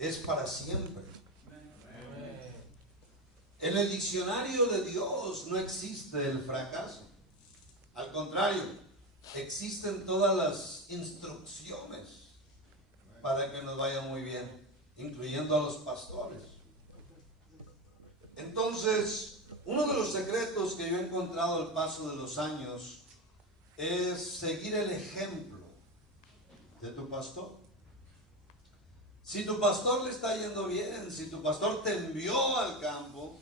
es para siempre. En el diccionario de Dios no existe el fracaso. Al contrario, existen todas las instrucciones para que nos vaya muy bien, incluyendo a los pastores. Entonces, uno de los secretos que yo he encontrado al paso de los años es seguir el ejemplo de tu pastor. Si tu pastor le está yendo bien, si tu pastor te envió al campo,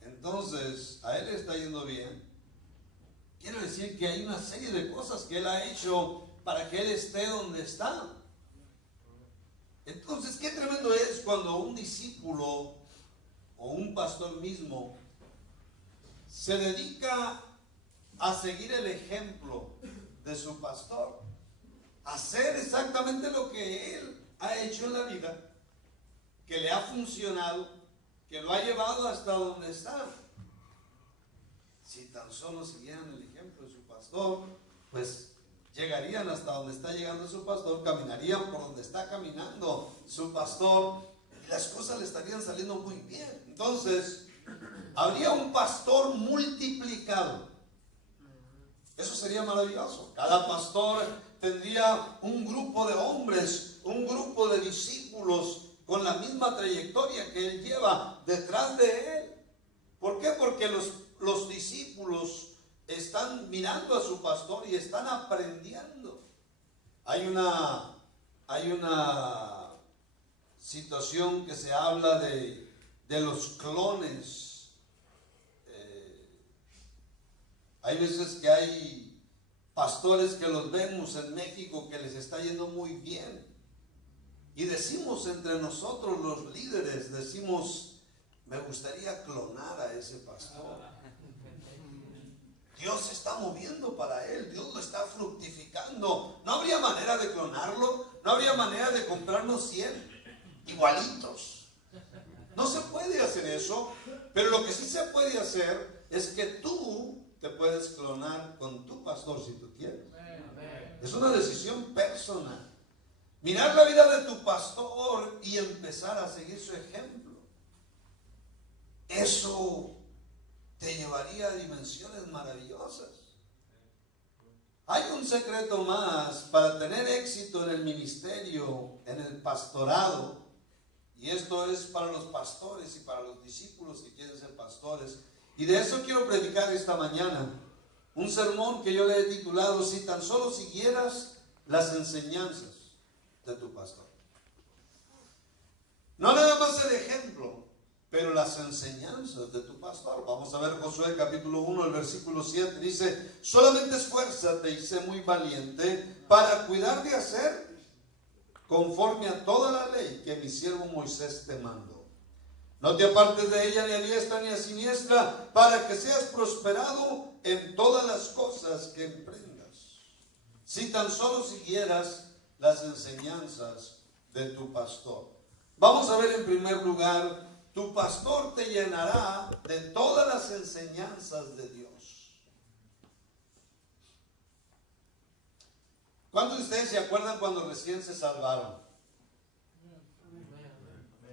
entonces a él le está yendo bien. Quiero decir que hay una serie de cosas que él ha hecho para que él esté donde está. Entonces, qué tremendo es cuando un discípulo o un pastor mismo se dedica a seguir el ejemplo de su pastor, hacer exactamente lo que él ha hecho en la vida, que le ha funcionado, que lo ha llevado hasta donde está. Si tan solo siguieran el ejemplo de su pastor, pues llegarían hasta donde está llegando su pastor, caminarían por donde está caminando su pastor y las cosas le estarían saliendo muy bien. Entonces, habría un pastor multiplicado. Eso sería maravilloso. Cada pastor tendría un grupo de hombres, un grupo de discípulos con la misma trayectoria que él lleva detrás de él. ¿Por qué? Porque los discípulos están mirando a su pastor y están aprendiendo. Hay una situación que se habla de los clones. Hay veces que hay pastores que los vemos en México que les está yendo muy bien. Y decimos entre nosotros los líderes, decimos, me gustaría clonar a ese pastor. Dios se está moviendo para él, Dios lo está fructificando. ¿No habría manera de clonarlo? ¿No habría manera de comprarnos 100 igualitos? No se puede hacer eso, pero lo que sí se puede hacer es que tú te puedes clonar con tu pastor si tú quieres. Es una decisión personal. Mirar la vida de tu pastor y empezar a seguir su ejemplo. Eso te llevaría a dimensiones maravillosas. Hay un secreto más para tener éxito en el ministerio, en el pastorado, y esto es para los pastores y para los discípulos que quieren ser pastores. Y de eso quiero predicar esta mañana. Un sermón que yo le he titulado, si tan solo siguieras las enseñanzas de tu pastor. No nada más el ejemplo, pero las enseñanzas de tu pastor. Vamos a ver Josué capítulo 1, el versículo 7. Dice, solamente esfuérzate y sé muy valiente para cuidar de hacer conforme a toda la ley que mi siervo Moisés te mandó. No te apartes de ella ni a diestra ni a siniestra, para que seas prosperado en todas las cosas que emprendas. Si tan solo siguieras las enseñanzas de tu pastor. Vamos a ver en primer lugar, tu pastor te llenará de todas las enseñanzas de Dios. ¿Cuántos de ustedes se acuerdan cuando recién se salvaron?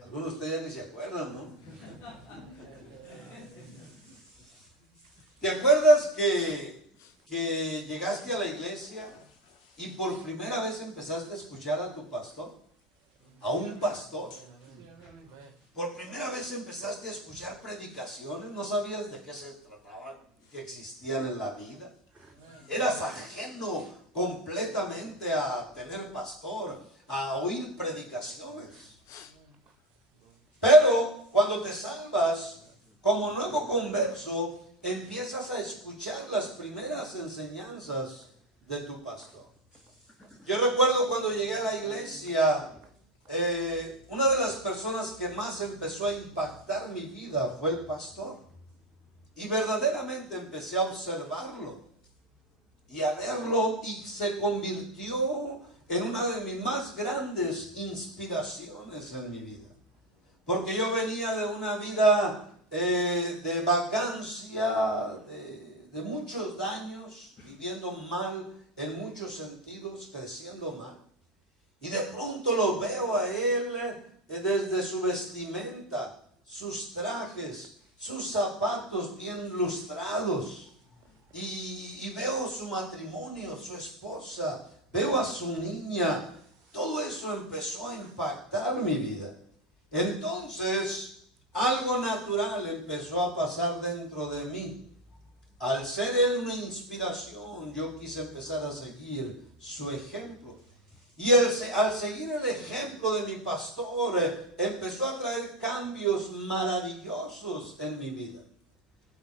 Algunos de ustedes ya ni se acuerdan, ¿no? ¿Te acuerdas que llegaste a la iglesia y por primera vez empezaste a escuchar a tu pastor? A un pastor. Por primera vez empezaste a escuchar predicaciones, no sabías de qué se trataba, que existían en la vida. Eras ajeno completamente a tener pastor, a oír predicaciones. Pero cuando te salvas, como nuevo converso, empiezas a escuchar las primeras enseñanzas de tu pastor. Yo recuerdo cuando llegué a la iglesia, una de las personas que más empezó a impactar mi vida fue el pastor. Y verdaderamente empecé a observarlo y a verlo, y se convirtió en una de mis más grandes inspiraciones en mi vida. Porque yo venía de una vida de vacancia, de muchos daños, viviendo mal en muchos sentidos, creciendo mal. Y de pronto lo veo a él desde su vestimenta, sus trajes, sus zapatos bien lustrados. Y veo su matrimonio, su esposa, veo a su niña. Todo eso empezó a impactar mi vida. Entonces, algo natural empezó a pasar dentro de mí. Al ser él una inspiración, yo quise empezar a seguir su ejemplo. Y al seguir el ejemplo de mi pastor, empezó a traer cambios maravillosos en mi vida.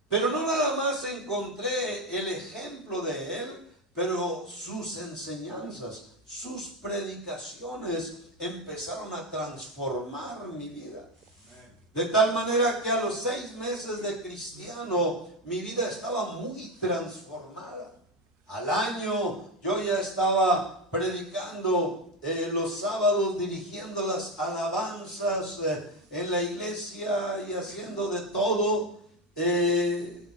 Pero no nada más encontré el ejemplo de él, pero sus enseñanzas, sus predicaciones empezaron a transformar mi vida. De tal manera que a los 6 meses de cristiano, mi vida estaba muy transformada. Al año yo ya estaba predicando los sábados, dirigiendo las alabanzas en la iglesia y haciendo de todo.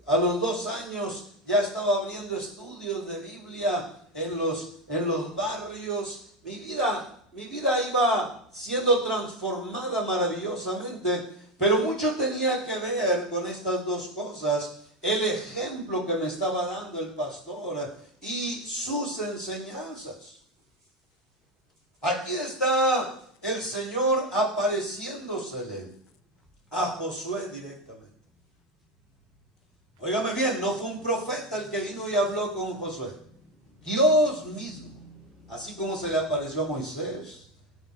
A los 2 años ya estaba abriendo estudios de Biblia en los barrios. Mi vida iba siendo transformada maravillosamente, pero mucho tenía que ver con estas dos cosas: el ejemplo que me estaba dando el pastor y sus enseñanzas. Aquí está el Señor apareciéndosele a Josué directamente. Óigame bien, no fue un profeta el que vino y habló con Josué. Dios mismo, así como se le apareció a Moisés,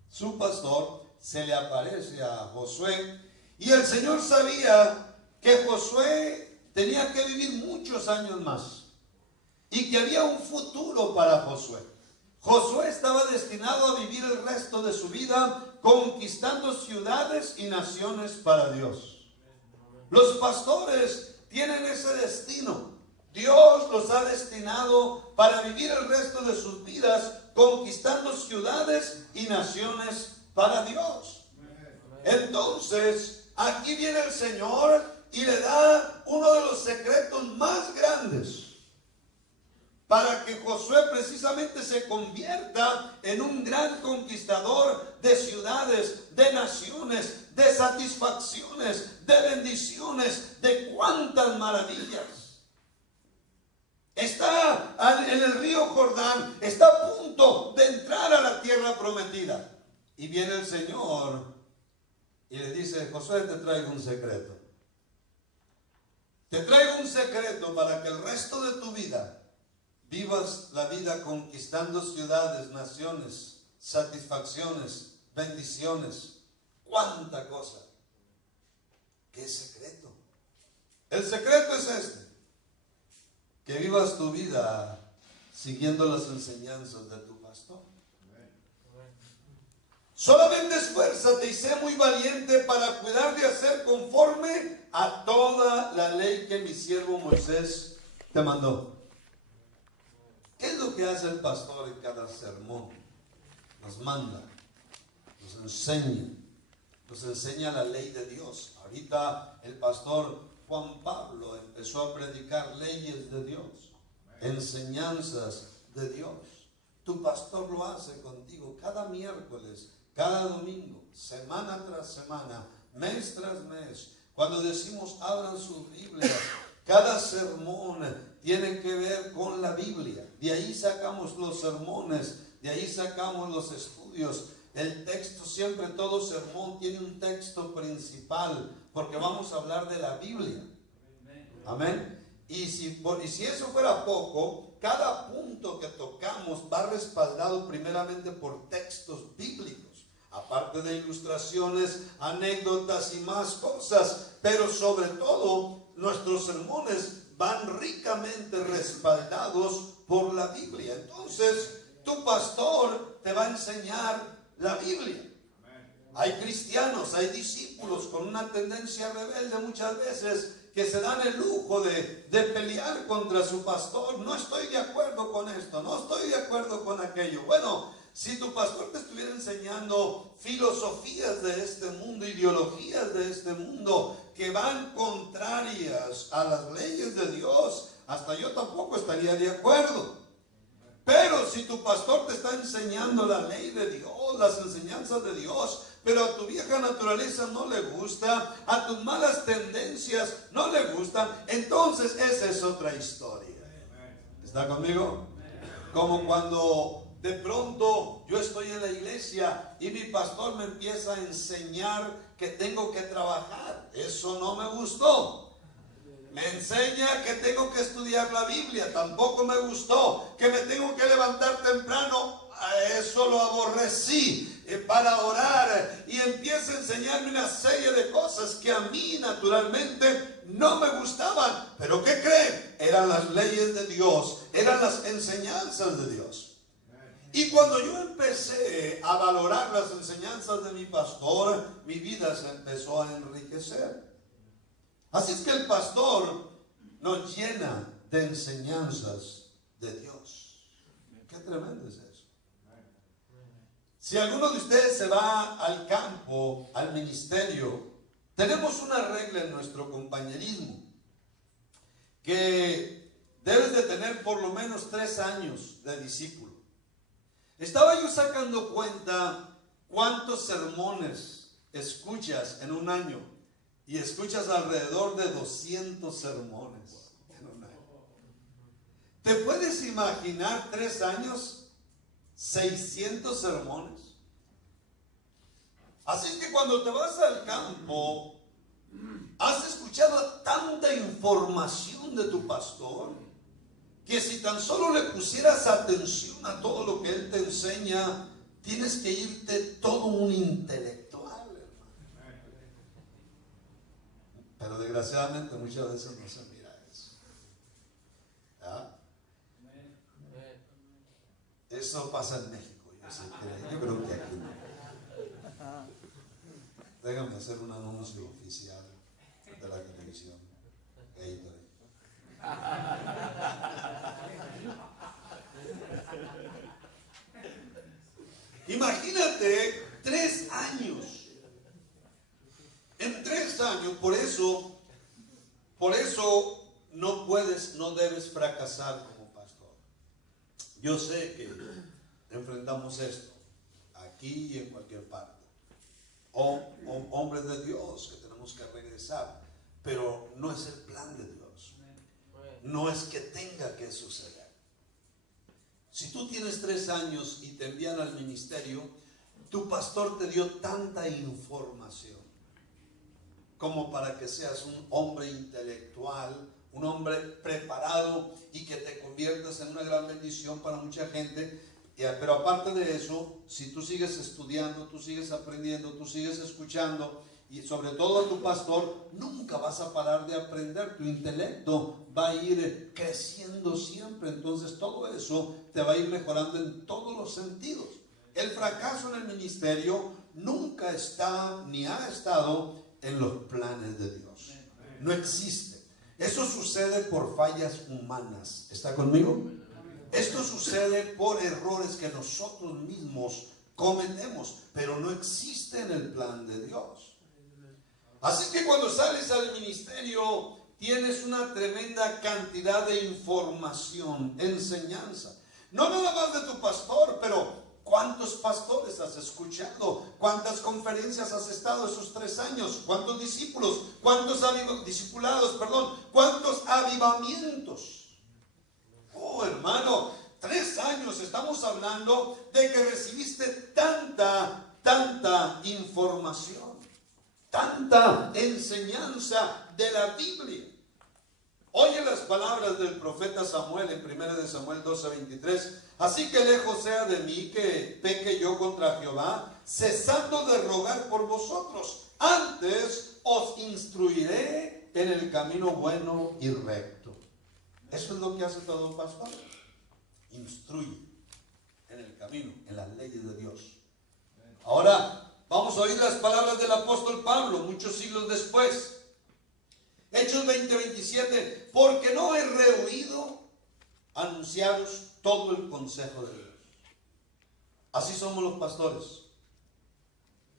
su pastor, se le aparece a Josué. Y el Señor sabía que Josué tenía que vivir muchos años más y que había un futuro para Josué. Josué estaba destinado a vivir el resto de su vida conquistando ciudades y naciones para Dios. Los pastores tienen ese destino. Dios los ha destinado para vivir el resto de sus vidas conquistando ciudades y naciones para Dios. Entonces, aquí viene el Señor y le da uno de los secretos más grandes para que Josué precisamente se convierta en un gran conquistador de ciudades, de naciones, de satisfacciones, de bendiciones, de cuántas maravillas. Está en el río Jordán, está a punto de entrar a la tierra prometida. Y viene el Señor y le dice: Josué, te traigo un secreto. Te traigo un secreto para que el resto de tu vida vivas la vida conquistando ciudades, naciones, satisfacciones, bendiciones. ¡Cuánta cosa! ¿Qué secreto? El secreto es este: que vivas tu vida siguiendo las enseñanzas de tu pastor. Solamente esfuérzate y sé muy valiente para cuidar de hacer conforme a toda la ley que mi siervo Moisés te mandó. ¿Qué es lo que hace el pastor en cada sermón? Nos manda, nos enseña la ley de Dios. Ahorita el pastor Juan Pablo empezó a predicar leyes de Dios, enseñanzas de Dios. Tu pastor lo hace contigo cada miércoles, cada domingo, semana tras semana, mes tras mes. Cuando decimos abran sus Biblias, cada sermón tiene que ver con la Biblia. De ahí sacamos los sermones, de ahí sacamos los estudios. El texto, siempre todo sermón tiene un texto principal, porque vamos a hablar de la Biblia. Amén. Y si eso fuera poco, cada punto que tocamos va respaldado primeramente por textos bíblicos, aparte de ilustraciones, anécdotas y más cosas. Pero sobre todo, nuestros sermones van ricamente respaldados por la Biblia. Entonces, tu pastor te va a enseñar la Biblia. Hay cristianos, hay discípulos con una tendencia rebelde muchas veces que se dan el lujo de pelear contra su pastor. No estoy de acuerdo con esto, no estoy de acuerdo con aquello. Bueno, si tu pastor te estuviera enseñando filosofías de este mundo, ideologías de este mundo que van contrarias a las leyes de Dios, hasta yo tampoco estaría de acuerdo. Pero si tu pastor te está enseñando la ley de Dios, las enseñanzas de Dios, pero a tu vieja naturaleza no le gusta, a tus malas tendencias no le gustan, entonces esa es otra historia. ¿Está conmigo? Como cuando de pronto yo estoy en la iglesia y mi pastor me empieza a enseñar que tengo que trabajar. Eso no me gustó. Me enseña que tengo que estudiar la Biblia. Tampoco me gustó. Que me tengo que levantar temprano. Eso lo aborrecí para orar. Y empieza a enseñarme una serie de cosas que a mí naturalmente no me gustaban. Pero ¿qué creen? Eran las leyes de Dios. Eran las enseñanzas de Dios. Y cuando yo empecé a valorar las enseñanzas de mi pastor, mi vida se empezó a enriquecer. Así es que el pastor nos llena de enseñanzas de Dios. Qué tremendo es eso. Si alguno de ustedes se va al campo, al ministerio, tenemos una regla en nuestro compañerismo, que debes de tener por lo menos 3 años de discípulo. Estaba yo sacando cuenta cuántos sermones escuchas en un año. Y escuchas alrededor de 200 sermones en un año. ¿Te puedes imaginar 3 años, 600 sermones? Así que cuando te vas al campo, has escuchado tanta información de tu pastor, que si tan solo le pusieras atención a todo lo que él te enseña, tienes que irte todo un intelectual, hermano. Pero desgraciadamente muchas veces no se mira eso. ¿Ah? Eso pasa en México, yo creo que aquí no. Déjame hacer un anuncio oficial de la televisión. Imagínate 3 años. En 3 años, por eso no debes fracasar como pastor. Yo sé que enfrentamos esto aquí y en cualquier parte. O hombres de Dios que tenemos que regresar, pero no es el plan de Dios. No es que tenga que suceder. Si tú tienes 3 años y te envían al ministerio, tu pastor te dio tanta información como para que seas un hombre intelectual, un hombre preparado y que te conviertas en una gran bendición para mucha gente. Pero aparte de eso, si tú sigues estudiando, tú sigues aprendiendo, tú sigues escuchando, y sobre todo a tu pastor, nunca vas a parar de aprender. Tu intelecto va a ir creciendo siempre. Entonces todo eso te va a ir mejorando en todos los sentidos. El fracaso en el ministerio nunca está ni ha estado en los planes de Dios. No existe. Eso sucede por fallas humanas. ¿Está conmigo? Esto sucede por errores que nosotros mismos cometemos, pero no existe en el plan de Dios. Así que cuando sales al ministerio tienes una tremenda cantidad de información, enseñanza. No nada más de tu pastor, pero ¿cuántos pastores has escuchado? ¿Cuántas conferencias has estado esos 3 años? ¿Cuántos discípulos? ¿Cuántos discipulados? ¿Cuántos avivamientos? Oh, hermano, 3 años estamos hablando de que recibiste tanta información, tanta enseñanza de la Biblia. Oye las palabras del profeta Samuel en 1 Samuel 12:23. Así que lejos sea de mí que peque yo contra Jehová, cesando de rogar por vosotros. Antes os instruiré en el camino bueno y recto. Eso es lo que hace todo pastor. Instruye en el camino, en las leyes de Dios. Ahora vamos a oír las palabras del apóstol Pablo, muchos siglos después. Hechos 20:27. Porque no he rehuido anunciaros todo el consejo de Dios. Así somos los pastores.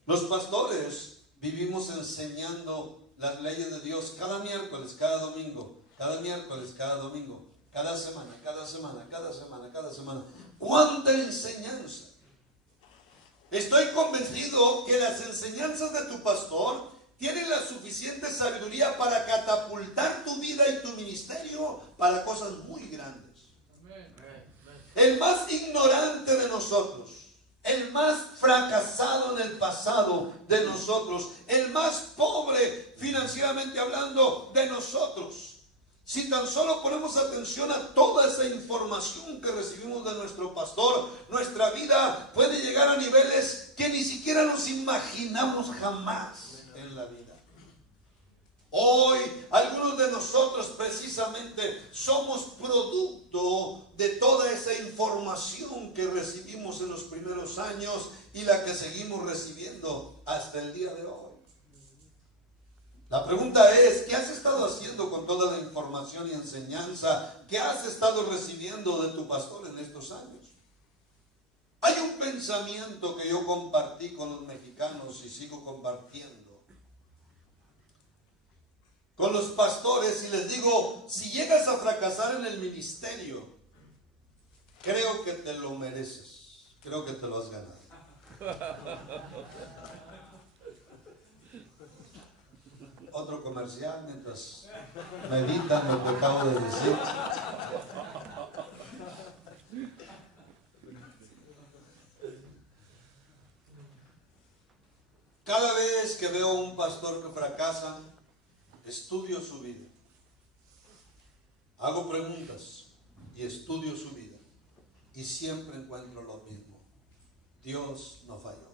Los pastores vivimos enseñando las leyes de Dios cada miércoles, cada domingo. Cada miércoles, cada domingo. Cada semana, cada semana, cada semana, cada semana. ¿Cuánta enseñanza? Estoy convencido que las enseñanzas de tu pastor tienen la suficiente sabiduría para catapultar tu vida y tu ministerio para cosas muy grandes. El más ignorante de nosotros, el más fracasado en el pasado de nosotros, el más pobre financieramente hablando de nosotros, si tan solo ponemos atención a toda esa información que recibimos de nuestro pastor, nuestra vida puede llegar a niveles que ni siquiera nos imaginamos jamás en la vida. Hoy algunos de nosotros precisamente somos producto de toda esa información que recibimos en los primeros años y la que seguimos recibiendo hasta el día de hoy. La pregunta es, ¿qué has estado haciendo con toda la información y enseñanza que has estado recibiendo de tu pastor en estos años? Hay un pensamiento que yo compartí con los mexicanos y sigo compartiendo con los pastores y les digo, si llegas a fracasar en el ministerio, creo que te lo mereces, creo que te lo has ganado. Otro comercial mientras meditan lo que acabo de decir. Cada vez que veo a un pastor que fracasa, estudio su vida, hago preguntas y estudio su vida y siempre encuentro lo mismo. Dios no falló.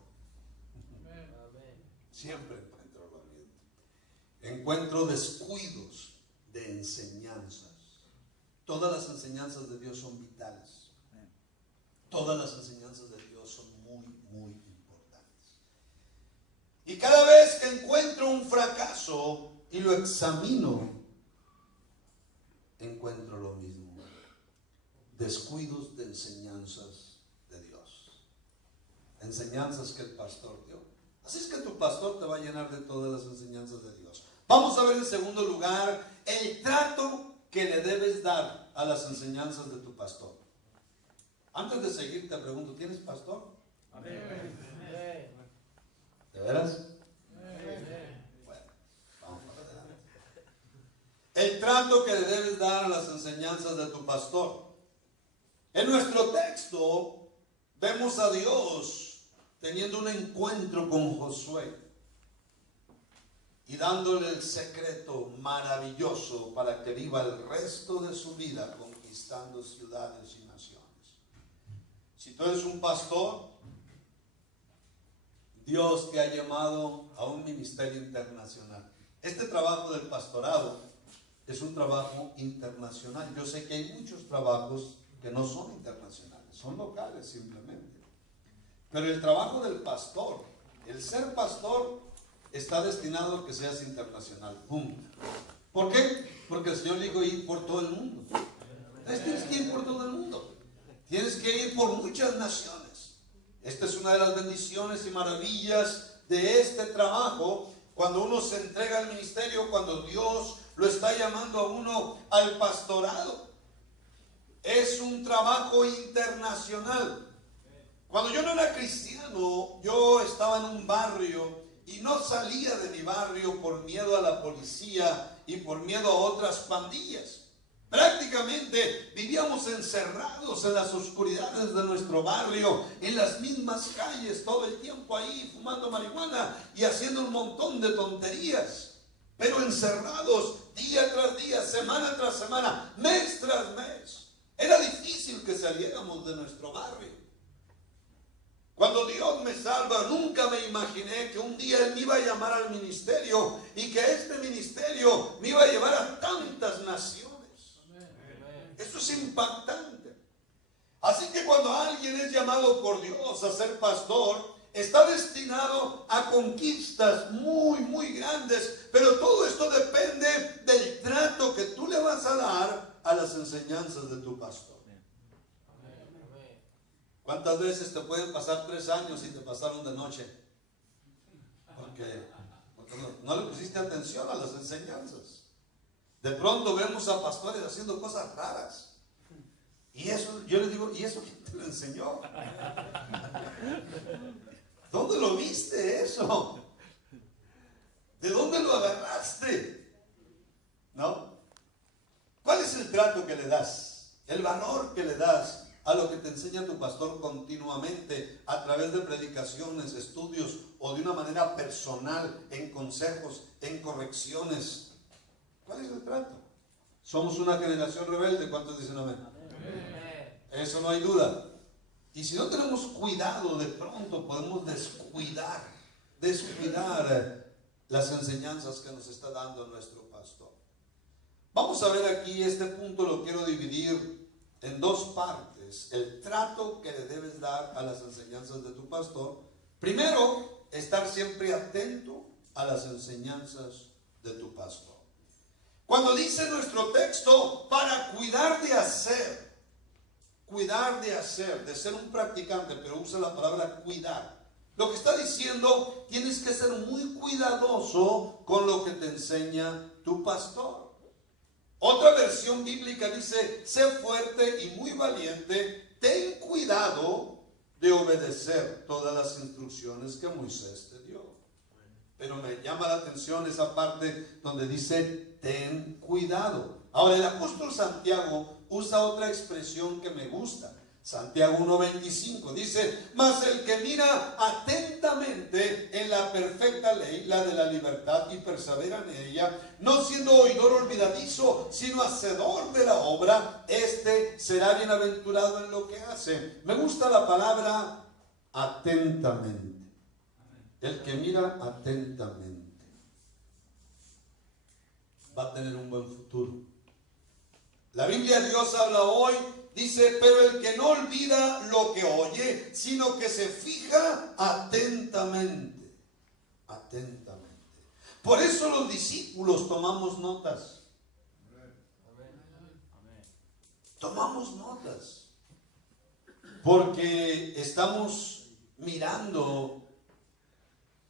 Siempre encuentro lo mismo. Encuentro descuidos de enseñanzas. Todas las enseñanzas de Dios son vitales. Todas las enseñanzas de Dios son muy, muy importantes. Y cada vez que encuentro un fracaso y lo examino, encuentro lo mismo. Descuidos de enseñanzas de Dios. Enseñanzas que el pastor dio. Así es que tu pastor te va a llenar de todas las enseñanzas de Dios. Vamos a ver en segundo lugar el trato que le debes dar a las enseñanzas de tu pastor. Antes de seguir te pregunto, ¿tienes pastor? Amén. ¿De veras? El trato que le debes dar a las enseñanzas de tu pastor. En nuestro texto vemos a Dios teniendo un encuentro con Josué y dándole el secreto maravilloso para que viva el resto de su vida conquistando ciudades y naciones. Si tú eres un pastor, Dios te ha llamado a un ministerio internacional. Este trabajo del pastorado es un trabajo internacional. Yo sé que hay muchos trabajos que no son internacionales, son locales simplemente. Pero el trabajo del pastor, el ser pastor, está destinado a que seas internacional. Punto. ¿Por qué? Porque el Señor dijo ir por todo el mundo. Entonces tienes que ir por todo el mundo. Tienes que ir por muchas naciones. Esta es una de las bendiciones y maravillas de este trabajo. Cuando uno se entrega al ministerio, cuando Dios lo está llamando a uno al pastorado. Es un trabajo internacional. Cuando yo no era cristiano, yo estaba en un barrio y no salía de mi barrio por miedo a la policía y por miedo a otras pandillas. Prácticamente vivíamos encerrados en las oscuridades de nuestro barrio, en las mismas calles, todo el tiempo ahí fumando marihuana y haciendo un montón de tonterías. Pero encerrados día tras día, semana tras semana, mes tras mes. Era difícil que saliéramos de nuestro barrio. Cuando Dios me salva, nunca me imaginé que un día Él me iba a llamar al ministerio y que este ministerio me iba a llevar a tantas naciones. Eso es impactante. Así que cuando alguien es llamado por Dios a ser pastor, está destinado a conquistas muy, muy grandes, pero todo esto depende del trato que tú le vas a dar a las enseñanzas de tu pastor. ¿Cuántas veces te pueden pasar 3 años y te pasaron de noche? Porque no le pusiste atención a las enseñanzas. De pronto vemos a pastores haciendo cosas raras. Y eso, yo les digo, ¿y eso quién te lo enseñó? ¿Dónde lo viste eso? ¿De dónde lo agarraste? ¿No? ¿Cuál es el trato que le das? El valor que le das a lo que te enseña tu pastor continuamente a través de predicaciones, estudios o de una manera personal, en consejos, en correcciones. ¿Cuál es el trato? Somos una generación rebelde. ¿Cuántos dicen amén? Eso no hay duda. Y si no tenemos cuidado, de pronto podemos descuidar las enseñanzas que nos está dando nuestro pastor. Vamos a ver aquí, este punto lo quiero dividir en dos partes. El trato que le debes dar a las enseñanzas de tu pastor. Primero, estar siempre atento a las enseñanzas de tu pastor. Cuando dice nuestro texto, para cuidar de hacer, de ser un practicante, pero usa la palabra cuidar. Lo que está diciendo, tienes que ser muy cuidadoso con lo que te enseña tu pastor. Otra versión bíblica dice, sé fuerte y muy valiente, ten cuidado de obedecer todas las instrucciones que Moisés te dio. Pero me llama la atención esa parte donde dice, ten cuidado. Ahora el apóstol Santiago usa otra expresión que me gusta. Santiago 1:25 dice, mas el que mira atentamente en la perfecta ley, la de la libertad, y persevera en ella, no siendo oidor olvidadizo, sino hacedor de la obra, este será bienaventurado en lo que hace. Me gusta la palabra atentamente. El que mira atentamente va a tener un buen futuro. La Biblia de Dios habla hoy, dice, pero el que no olvida lo que oye, sino que se fija atentamente. Por eso los discípulos tomamos notas. Tomamos notas. Porque estamos mirando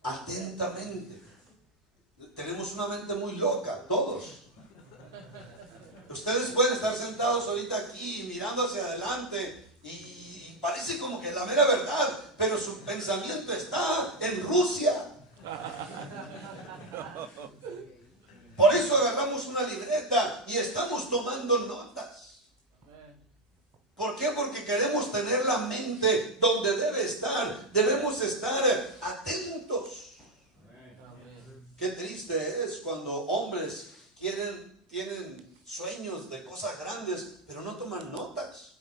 atentamente. Tenemos una mente muy loca, todos. Ustedes pueden estar sentados ahorita aquí mirando hacia adelante y parece como que es la mera verdad, pero su pensamiento está en Rusia. Por eso agarramos una libreta y estamos tomando notas. ¿Por qué? Porque queremos tener la mente donde debe estar. Debemos estar atentos. Qué triste es cuando hombres tienen sueños de cosas grandes, pero no toman notas.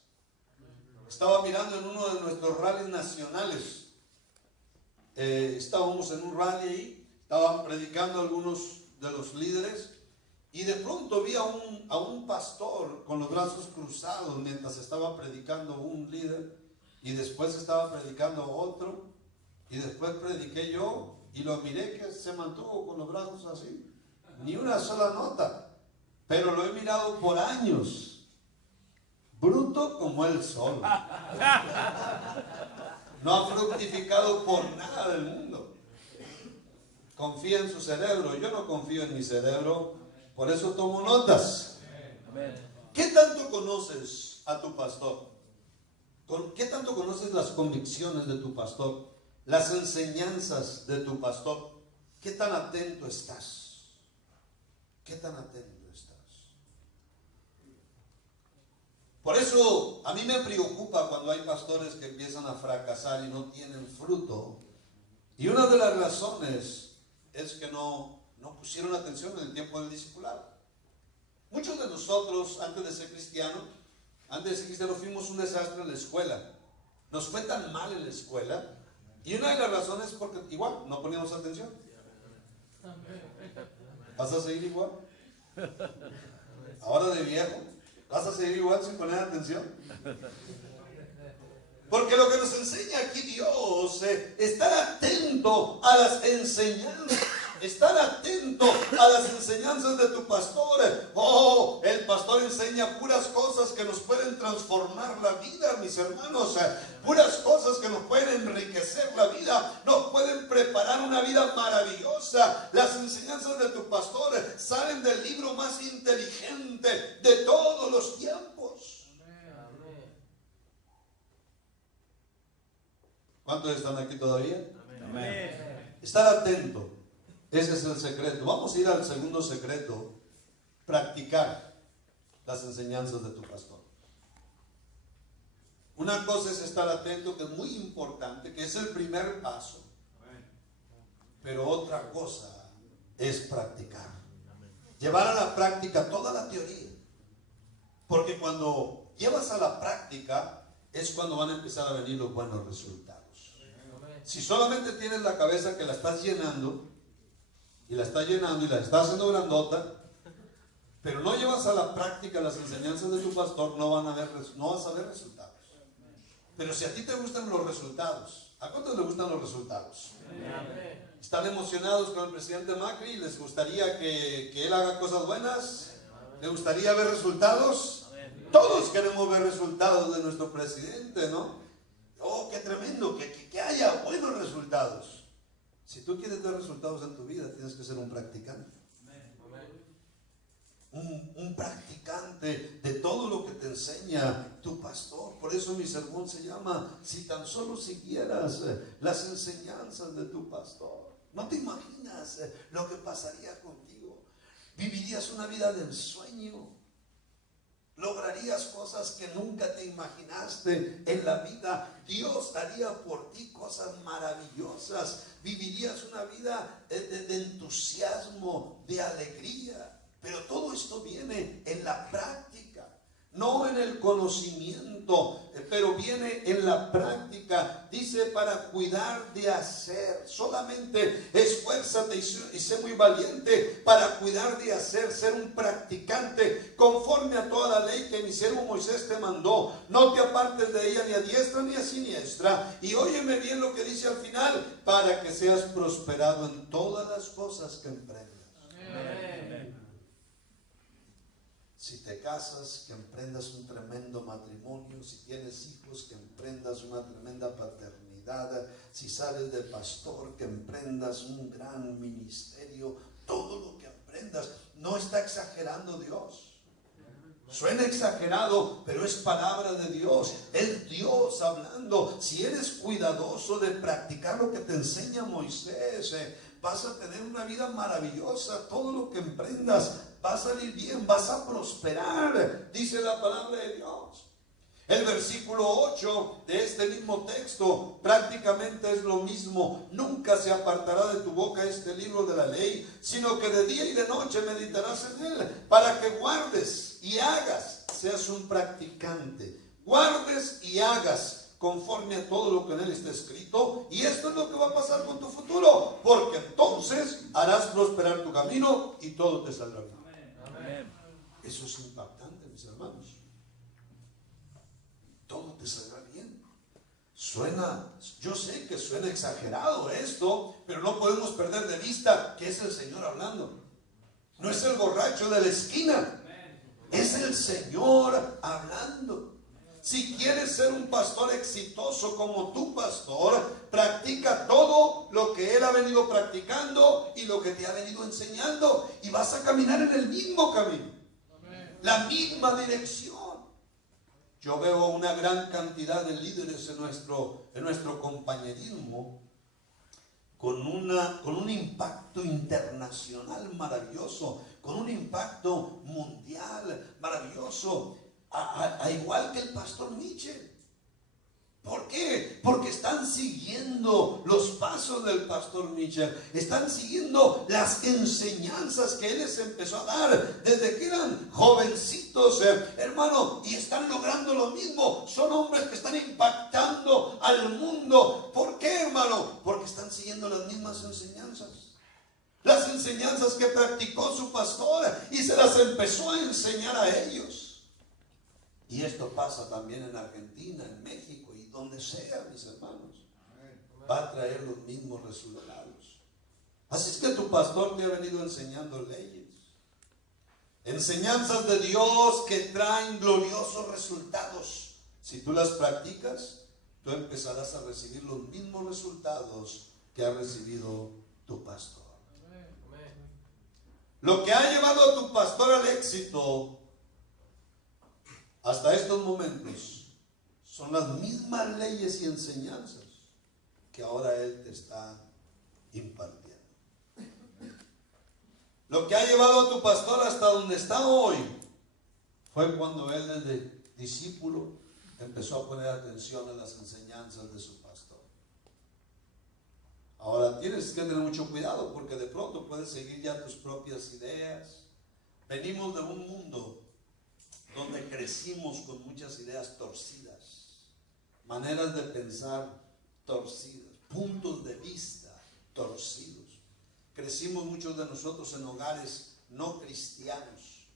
Estaba mirando en uno de nuestros rallies nacionales. Estábamos en un rally ahí, estaban predicando algunos de los líderes, y de pronto vi a un pastor con los brazos cruzados mientras estaba predicando un líder, y después estaba predicando otro, y después prediqué yo, y lo miré que se mantuvo con los brazos así, ni una sola nota. Pero lo he mirado por años, bruto como el sol. No ha fructificado por nada del mundo. Confía en su cerebro. Yo no confío en mi cerebro, por eso tomo notas. ¿Qué tanto conoces a tu pastor? ¿Qué tanto conoces las convicciones de tu pastor? Las enseñanzas de tu pastor. ¿Qué tan atento estás? ¿Qué tan atento estás? Por eso a mí me preocupa cuando hay pastores que empiezan a fracasar y no tienen fruto. Y una de las razones es que no pusieron atención en el tiempo del discipulado. Muchos de nosotros, antes de ser cristianos, fuimos un desastre en la escuela. Nos fue tan mal en la escuela. Y una de las razones es porque igual no poníamos atención. ¿Vas a seguir igual? Ahora de viejo, ¿vas a seguir igual sin poner atención? Porque lo que nos enseña aquí Dios, estar atento a las enseñanzas Estar atento a las enseñanzas de tu pastor. Oh, el pastor enseña puras cosas que nos pueden transformar la vida, mis hermanos. Puras cosas que nos pueden enriquecer la vida, nos pueden preparar una vida maravillosa. Las enseñanzas de tu pastor salen del libro más inteligente de todos los tiempos. ¿Cuántos están aquí todavía? Amén. Estar atento. Ese es el secreto. Vamos a ir al segundo secreto. Practicar las enseñanzas de tu pastor. Una cosa es estar atento, que es muy importante, que es el primer paso. Pero otra cosa es practicar. Llevar a la práctica toda la teoría. Porque cuando llevas a la práctica es cuando van a empezar a venir los buenos resultados. Si solamente tienes la cabeza que la estás llenando, y la estás llenando y la estás haciendo grandota, pero no llevas a la práctica las enseñanzas de tu pastor, no vas a ver resultados. Pero si a ti te gustan los resultados, ¿a cuántos les gustan los resultados? ¿Están emocionados con el presidente Macri? ¿Les gustaría que él haga cosas buenas? ¿Les gustaría ver resultados? Todos queremos ver resultados de nuestro presidente, ¿no? Oh, qué tremendo, que haya buenos resultados. Si tú quieres ver resultados en tu vida, tienes que ser un practicante. Un practicante de todo lo que te enseña tu pastor. Por eso mi sermón se llama: si tan solo siguieras las enseñanzas de tu pastor. No te imaginas lo que pasaría contigo. Vivirías una vida de ensueño. Lograrías cosas que nunca te imaginaste en la vida. Dios haría por ti cosas maravillosas. Vivirías una vida de entusiasmo, de alegría. Pero todo esto viene en la práctica, no en el conocimiento, pero viene en la práctica. Dice: para cuidar de hacer. Solamente esfuérzate y sé muy valiente para cuidar de hacer, ser un practicante conforme a toda la ley que mi siervo Moisés te mandó. No te apartes de ella ni a diestra ni a siniestra. Y óyeme bien lo que dice al final: para que seas prosperado en todas las cosas que emprendas. Amén. Si te casas, que emprendas un tremendo matrimonio. Si tienes hijos, que emprendas una tremenda paternidad. Si sales de pastor, que emprendas un gran ministerio. Todo lo que emprendas. No está exagerando Dios. Suena exagerado, pero es palabra de Dios. Es Dios hablando. Si eres cuidadoso de practicar lo que te enseña Moisés, vas a tener una vida maravillosa. Todo lo que emprendas va a salir bien, vas a prosperar, dice la palabra de Dios. El versículo 8 de este mismo texto prácticamente es lo mismo. Nunca se apartará de tu boca este libro de la ley, sino que de día y de noche meditarás en él, para que guardes y hagas, seas un practicante, guardes y hagas conforme a todo lo que en él está escrito. Y esto es lo que va a pasar con tu futuro, porque entonces harás prosperar tu camino y todo te saldrá bien. Amén. Eso es impactante, mis hermanos. Todo te saldrá bien. Yo sé que suena exagerado esto, pero no podemos perder de vista que es el Señor hablando. No es el borracho de la esquina, es el Señor hablando. Si quieres ser un pastor exitoso como tu pastor, practica todo lo que Él ha venido practicando y lo que te ha venido enseñando, y vas a caminar en el mismo camino, la misma dirección. Yo veo una gran cantidad de líderes en nuestro compañerismo con un impacto internacional maravilloso, con un impacto mundial maravilloso. A igual que el pastor Mitchell. ¿Por qué? Porque están siguiendo los pasos del pastor Mitchell. Están siguiendo las enseñanzas que él les empezó a dar desde que eran jovencitos, hermano, y están logrando lo mismo. Son hombres que están impactando al mundo. ¿Por qué, hermano? Porque están siguiendo las mismas enseñanzas. Las enseñanzas que practicó su pastor, y se las empezó a enseñar a ellos. Y esto pasa también en Argentina, en México y donde sea, mis hermanos. Va a traer los mismos resultados. Así es que tu tu pastor te ha venido enseñando leyes, enseñanzas de Dios que traen gloriosos resultados. Si tú las practicas, tú empezarás a recibir los mismos resultados que ha recibido tu pastor. Lo que ha llevado a tu pastor al éxito hasta estos momentos son las mismas leyes y enseñanzas que ahora él te está impartiendo. Lo que ha llevado a tu pastor hasta donde está hoy fue cuando él, desde discípulo, empezó a poner atención a las enseñanzas de su pastor. Ahora tienes que tener mucho cuidado, porque de pronto puedes seguir ya tus propias ideas. Venimos de un mundo donde crecimos con muchas ideas torcidas, maneras de pensar torcidas, puntos de vista torcidos. Crecimos muchos de nosotros en hogares no cristianos.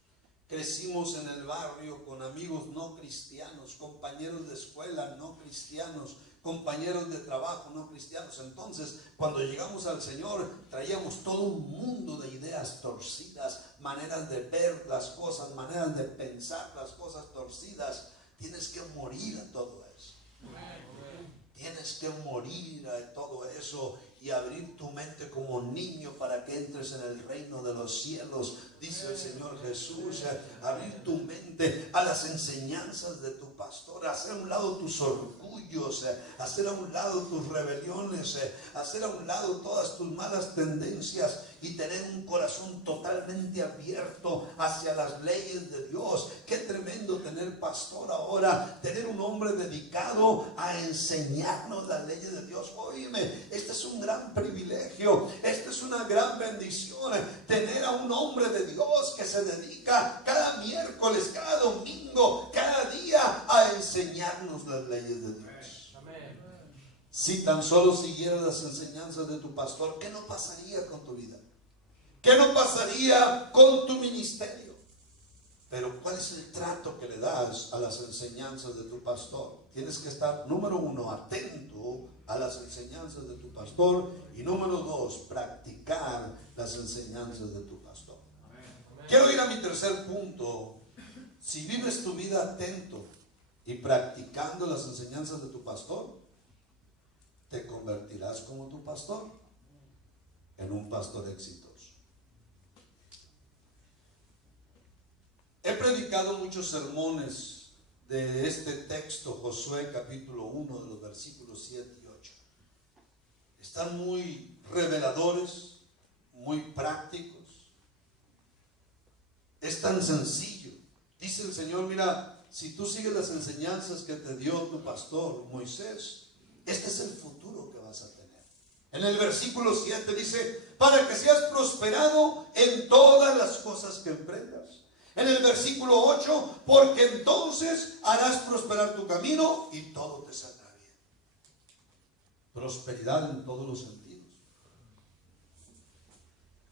Crecimos en el barrio con amigos no cristianos, compañeros de escuela no cristianos, compañeros de trabajo no cristianos. Entonces, cuando llegamos al Señor, traíamos todo un mundo de ideas torcidas, maneras de ver las cosas, maneras de pensar las cosas torcidas. Tienes que morir a todo eso. Tienes que morir a todo eso y abrir tu mente como niño para que entres en el reino de los cielos. Dice el Señor Jesús, abrir tu mente a las enseñanzas de tu pastor, hacer a un lado tus orgullos, hacer a un lado tus rebeliones, hacer a un lado todas tus malas tendencias y tener un corazón totalmente abierto hacia las leyes de Dios. Qué tremendo tener pastor ahora, tener un hombre dedicado a enseñarnos las leyes de Dios. Óyeme, este es un gran privilegio, esta es una gran bendición, tener a un hombre de Dios que se dedica cada miércoles, cada domingo, cada día a enseñarnos las leyes de Dios. Si tan solo siguieras las enseñanzas de tu pastor, ¿qué no pasaría con tu vida? ¿Qué no pasaría con tu ministerio? Pero ¿cuál es el trato que le das a las enseñanzas de tu pastor? Tienes que estar, número uno, atento a las enseñanzas de tu pastor, y número dos, practicar las enseñanzas de tu pastor. Quiero ir a mi tercer punto. Si vives tu vida atento y practicando las enseñanzas de tu pastor, te convertirás como tu pastor en un pastor exitoso. He predicado muchos sermones de este texto, Josué capítulo 1, de los versículos 7 y 8. Están muy reveladores, muy prácticos. Es tan sencillo. Dice el Señor, mira, si tú sigues las enseñanzas que te dio tu pastor Moisés, este es el futuro que vas a tener. En el versículo 7 dice, para que seas prosperado en todas las cosas que emprendas. En el versículo 8, porque entonces harás prosperar tu camino y todo te saldrá bien. Prosperidad en todos los sentidos.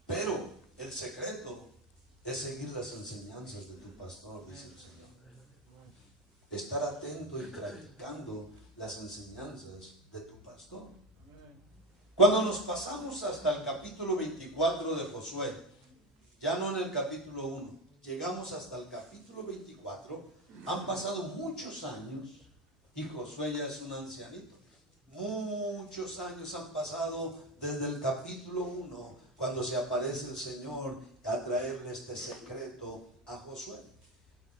Pero el secreto es seguir las enseñanzas de tu pastor, dice el Señor. Estar atento y practicando las enseñanzas de tu pastor. Cuando nos pasamos hasta el capítulo 24 de Josué, ya no en el capítulo 1, llegamos hasta el capítulo 24, han pasado muchos años y Josué ya es un ancianito. Muchos años han pasado desde el capítulo 1, cuando se aparece el Señor a traerle este secreto a Josué.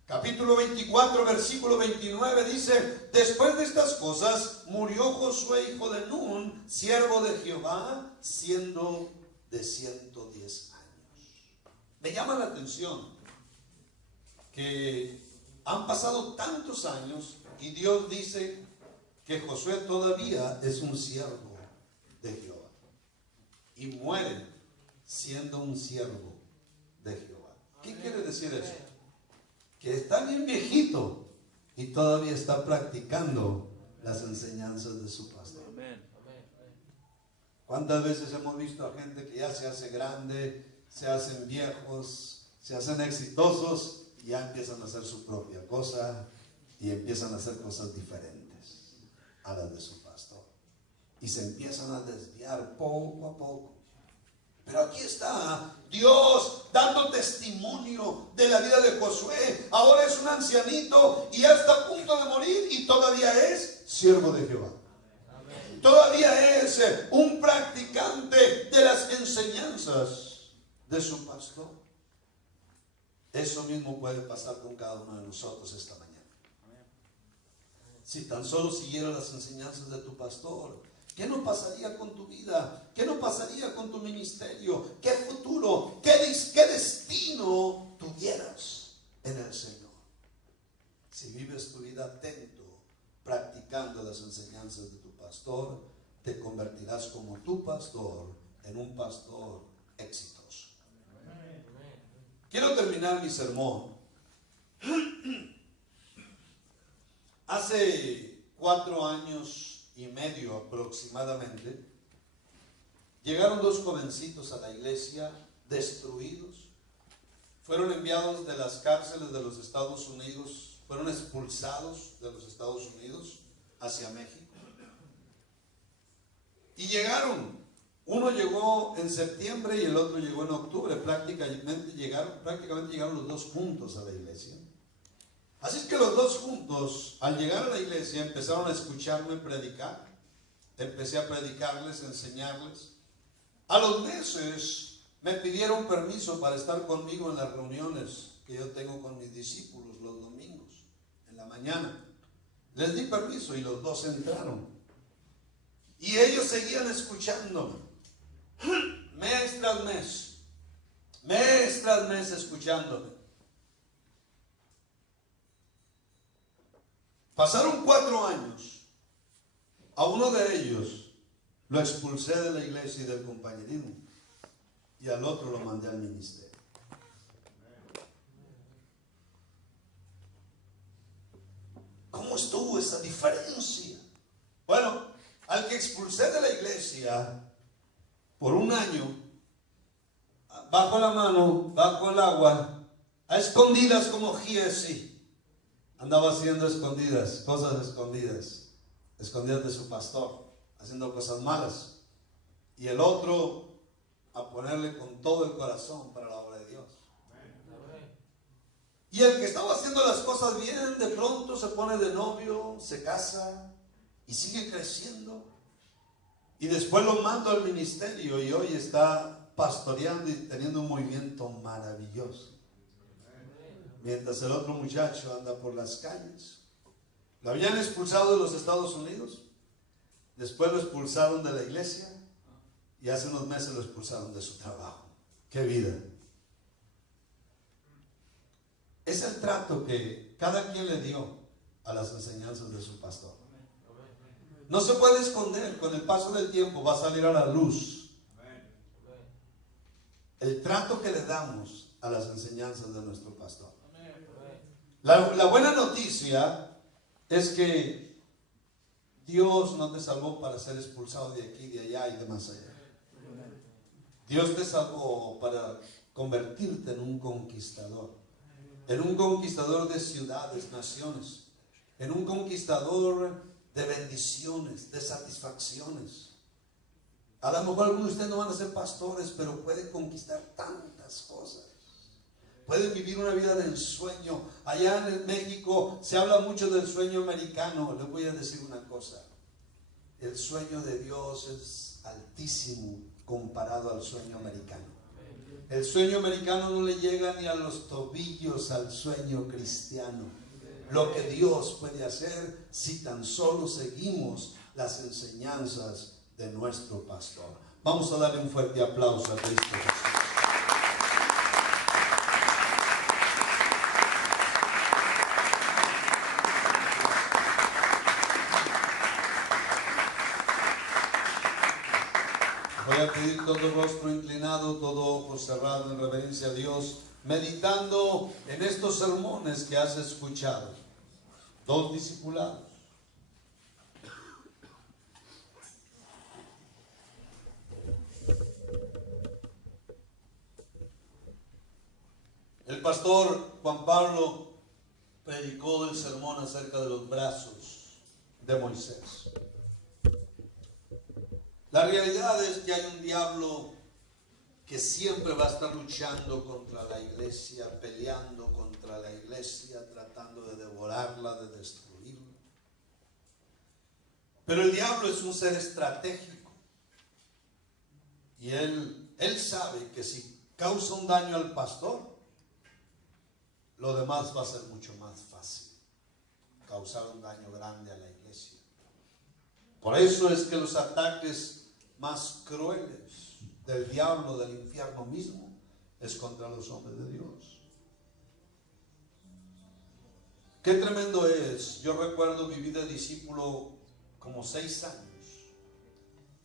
Capítulo 24, versículo 29 dice, después de estas cosas murió Josué, hijo de Nun, siervo de Jehová, siendo de 110 años. Me llama la atención que han pasado tantos años y Dios dice que Josué todavía es un siervo de Jehová y muere siendo un siervo de Jehová. ¿Qué quiere decir eso? Que está bien viejito y todavía está practicando las enseñanzas de su pastor. ¿Cuántas veces hemos visto a gente que ya se hace grande, se hacen viejos, se hacen exitosos y ya empiezan a hacer su propia cosa y empiezan a hacer cosas diferentes a las de su pastor? Y se empiezan a desviar poco a poco. Pero aquí está Dios dando testimonio de la vida de Josué. Ahora es un ancianito y ya está a punto de morir y todavía es siervo de Jehová. Todavía es un practicante de las enseñanzas de su pastor. Eso mismo puede pasar con cada uno de nosotros esta mañana. Si tan solo siguieras las enseñanzas de tu pastor, ¿qué no pasaría con tu vida? ¿Qué no pasaría con tu ministerio? ¿Qué futuro? ¿Qué destino tuvieras en el Señor? Si vives tu vida atento, practicando las enseñanzas de tu pastor, te convertirás como tu pastor en un pastor exitoso. Quiero terminar mi sermón. Hace 4 años y medio aproximadamente, llegaron 2 jovencitos a la iglesia destruidos. Fueron enviados de las cárceles de los Estados Unidos, fueron expulsados de los Estados Unidos hacia México. Y llegaron. Uno llegó en septiembre y el otro llegó en octubre. Prácticamente llegaron los 2 juntos a la iglesia. Así es que los 2 juntos, al llegar a la iglesia, empezaron a escucharme predicar. Empecé a predicarles, a enseñarles. A los meses me pidieron permiso para estar conmigo en las reuniones que yo tengo con mis discípulos los domingos, en la mañana. Les di permiso y los 2 entraron. Y ellos seguían escuchándome. Mes tras mes escuchándome. Pasaron 4 años. A uno de ellos lo expulsé de la iglesia y del compañerismo, y al otro lo mandé al ministerio. ¿Cómo estuvo esa diferencia? Bueno, al que expulsé de la iglesia por 1 año, bajo la mano, bajo el agua, a escondidas como Giesi, andaba haciendo escondidas, cosas escondidas de su pastor, haciendo cosas malas. Y el otro a ponerle con todo el corazón para la obra de Dios. Y el que estaba haciendo las cosas bien, de pronto se pone de novio, se casa y sigue creciendo. Y después lo mando al ministerio y hoy está pastoreando y teniendo un movimiento maravilloso. Mientras el otro muchacho anda por las calles. Lo habían expulsado de los Estados Unidos, después lo expulsaron de la iglesia y hace unos meses lo expulsaron de su trabajo. ¡Qué vida! Es el trato que cada quien le dio a las enseñanzas de su pastor. No se puede esconder, con el paso del tiempo va a salir a la luz el trato que le damos a las enseñanzas de nuestro pastor. La buena noticia es que Dios no te salvó para ser expulsado de aquí, de allá y de más allá. Dios te salvó para convertirte en un conquistador de ciudades, naciones, en un conquistador de bendiciones, de satisfacciones. A lo mejor algunos de ustedes no van a ser pastores, pero pueden conquistar tantas cosas. Pueden vivir una vida de ensueño. Allá en México se habla mucho del sueño americano. Les voy a decir una cosa. El sueño de Dios es altísimo comparado al sueño americano. El sueño americano no le llega ni a los tobillos al sueño cristiano. Lo que Dios puede hacer si tan solo seguimos las enseñanzas de nuestro pastor. Vamos a darle un fuerte aplauso a Cristo Jesús. Voy a pedir todo rostro inclinado, todo ojo cerrado en reverencia a Dios, meditando en estos sermones que has escuchado. 2 discipulados. El pastor Juan Pablo predicó el sermón acerca de los brazos de Moisés. La realidad es que hay un diablo que siempre va a estar luchando contra la iglesia, peleando contra la iglesia, tratando de devorarla, de destruirla. Pero el diablo es un ser estratégico y él sabe que si causa un daño al pastor, lo demás va a ser mucho más fácil, causar un daño grande a la iglesia. Por eso es que los ataques más crueles del diablo, del infierno mismo, es contra los hombres de Dios. Qué tremendo es. Yo recuerdo vivir de discípulo como 6 años.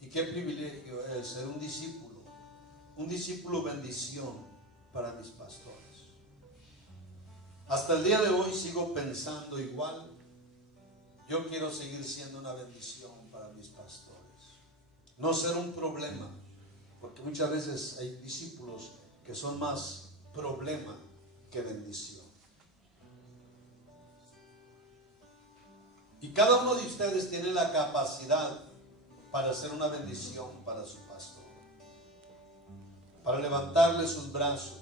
Y qué privilegio es ser un discípulo bendición para mis pastores. Hasta el día de hoy sigo pensando igual. Yo quiero seguir siendo una bendición para mis pastores. No ser un problema. Porque muchas veces hay discípulos que son más problema que bendición. Y cada uno de ustedes tiene la capacidad para ser una bendición para su pastor. Para levantarle sus brazos.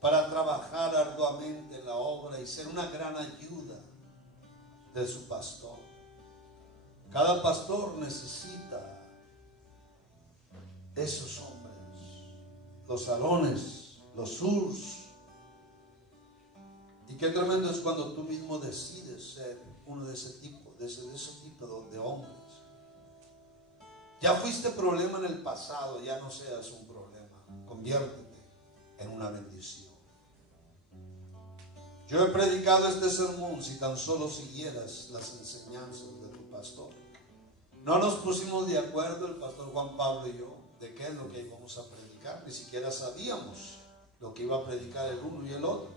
Para trabajar arduamente en la obra y ser una gran ayuda de su pastor. Cada pastor necesita esos hombres, los Aarones, los Surs. Y qué tremendo es cuando tú mismo decides ser uno de ese tipo de hombres. Ya fuiste problema en el pasado, ya no seas un problema, conviértete en una bendición. Yo he predicado este sermón si tan solo siguieras las enseñanzas de tu pastor. No nos pusimos de acuerdo el pastor Juan Pablo y yo de qué es lo que íbamos a predicar, ni siquiera sabíamos lo que iba a predicar el uno y el otro.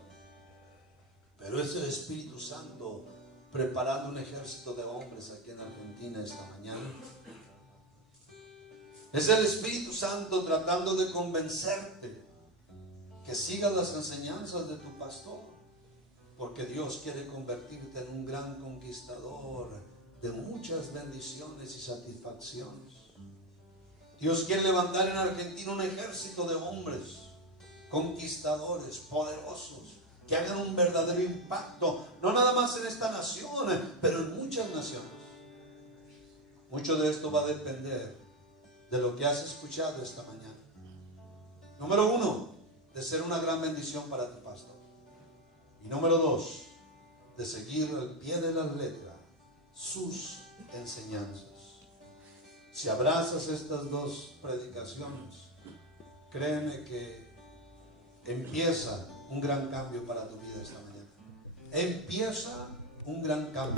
Pero es el Espíritu Santo preparando un ejército de hombres aquí en Argentina esta mañana. Es el Espíritu Santo tratando de convencerte que sigas las enseñanzas de tu pastor, porque Dios quiere convertirte en un gran conquistador de muchas bendiciones y satisfacciones. Dios quiere levantar en Argentina un ejército de hombres conquistadores, poderosos, que hagan un verdadero impacto, no nada más en esta nación, pero en muchas naciones. Mucho de esto va a depender de lo que has escuchado esta mañana. Número 1, de ser una gran bendición para tu pastor. Y número 2, de seguir al pie de la letra sus enseñanzas. Si abrazas estas 2 predicaciones, créeme que empieza un gran cambio para tu vida esta mañana. Empieza un gran cambio.